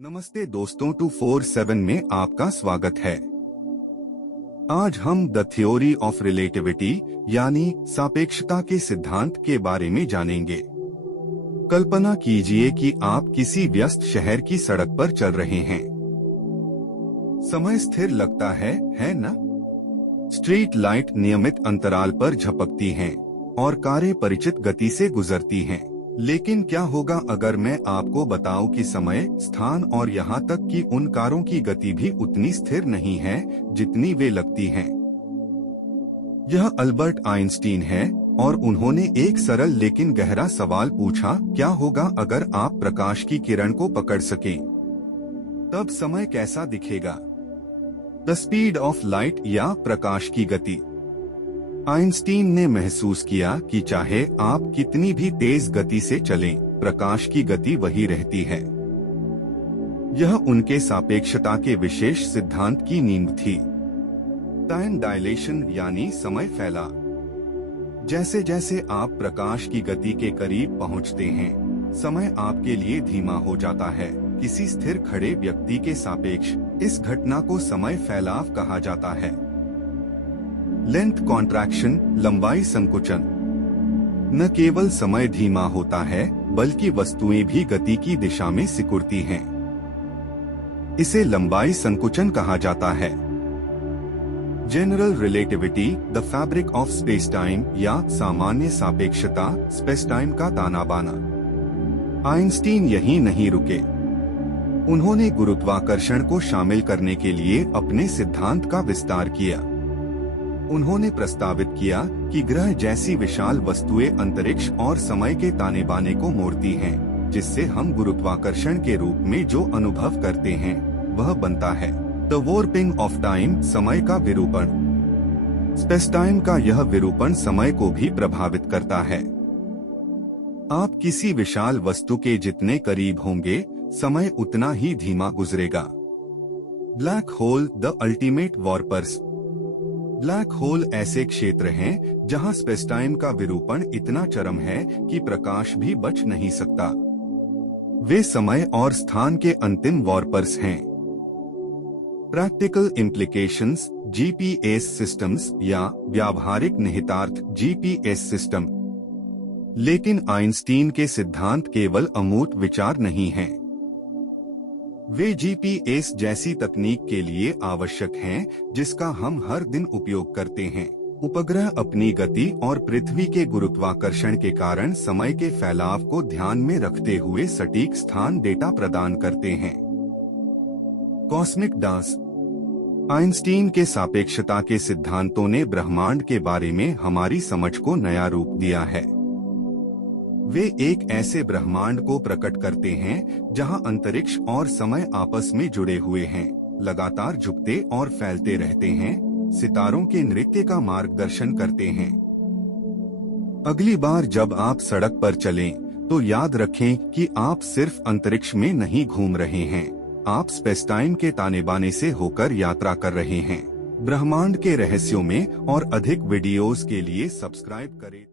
नमस्ते दोस्तों, 247 में आपका स्वागत है। आज हम द थ्योरी ऑफ रिलेटिविटी यानी सापेक्षता के सिद्धांत के बारे में जानेंगे। कल्पना कीजिए कि आप किसी व्यस्त शहर की सड़क पर चल रहे हैं। समय स्थिर लगता है ना? स्ट्रीट लाइट नियमित अंतराल पर झपकती हैं और कारें परिचित गति से गुजरती हैं। लेकिन क्या होगा अगर मैं आपको बताऊं कि समय, स्थान और यहाँ तक कि उन कारों की गति भी उतनी स्थिर नहीं है जितनी वे लगती हैं? यह अल्बर्ट आइंस्टीन है और उन्होंने एक सरल लेकिन गहरा सवाल पूछा, क्या होगा अगर आप प्रकाश की किरण को पकड़ सकें? तब समय कैसा दिखेगा? द स्पीड ऑफ लाइट या प्रकाश की गति। आइंस्टीन ने महसूस किया कि चाहे आप कितनी भी तेज गति से चलें, प्रकाश की गति वही रहती है। यह उनके सापेक्षता के विशेष सिद्धांत की नींव थी। टाइम डायलेशन यानी समय फैला। जैसे जैसे आप प्रकाश की गति के करीब पहुंचते हैं, समय आपके लिए धीमा हो जाता है। किसी स्थिर खड़े व्यक्ति के सापेक्ष इस घटना को समय फैलाव कहा जाता है। लेंथ कॉन्ट्रैक्शन, लंबाई संकुचन। न केवल समय धीमा होता है बल्कि वस्तुएं भी गति की दिशा में सिकुड़ती हैं। इसे लंबाई संकुचन कहा जाता है। General relativity, the fabric of space time या सामान्य सापेक्षता, स्पेस टाइम का ताना बाना। आइंस्टीन यहीं नहीं रुके। उन्होंने गुरुत्वाकर्षण को शामिल करने के लिए अपने सिद्धांत का विस्तार किया। उन्होंने प्रस्तावित किया कि ग्रह जैसी विशाल वस्तुएं अंतरिक्ष और समय के ताने बाने को मोड़ती हैं, जिससे हम गुरुत्वाकर्षण के रूप में जो अनुभव करते हैं वह बनता है। द वॉर्पिंग ऑफ टाइम, समय का विरूपण। स्पेस टाइम का यह विरूपण समय को भी प्रभावित करता है। आप किसी विशाल वस्तु के जितने करीब होंगे, समय उतना ही धीमा गुजरेगा। Black hole, the ultimate warpers. Black hole ऐसे क्षेत्र हैं जहां स्पेस टाइम का विरूपण इतना चरम है कि प्रकाश भी बच नहीं सकता। वे समय और स्थान के अंतिम वॉर्पर्स हैं। प्रैक्टिकल इम्प्लीकेशंस, जीपीएस सिस्टम्स या व्यावहारिक निहितार्थ, जीपीएस सिस्टम। लेकिन आइंस्टीन के सिद्धांत केवल अमूर्त विचार नहीं हैं। वे जीपीएस जैसी तकनीक के लिए आवश्यक हैं जिसका हम हर दिन उपयोग करते हैं। उपग्रह अपनी गति और पृथ्वी के गुरुत्वाकर्षण के कारण समय के फैलाव को ध्यान में रखते हुए सटीक स्थान डेटा प्रदान करते हैं। Cosmic dance. आइंस्टीन के सापेक्षता के सिद्धांतों ने ब्रह्मांड के बारे में हमारी समझ को नया रूप दिया है। वे एक ऐसे ब्रह्मांड को प्रकट करते हैं जहां अंतरिक्ष और समय आपस में जुड़े हुए हैं, लगातार झुकते और फैलते रहते हैं, सितारों के नृत्य का मार्गदर्शन करते हैं। अगली बार जब आप सड़क पर चलें, तो याद रखें कि आप सिर्फ अंतरिक्ष में नहीं घूम रहे हैं, आप स्पेस टाइम के ताने बाने से होकर यात्रा कर रहे हैं। ब्रह्मांड के रहस्यों में और अधिक वीडियोस के लिए सब्सक्राइब करें।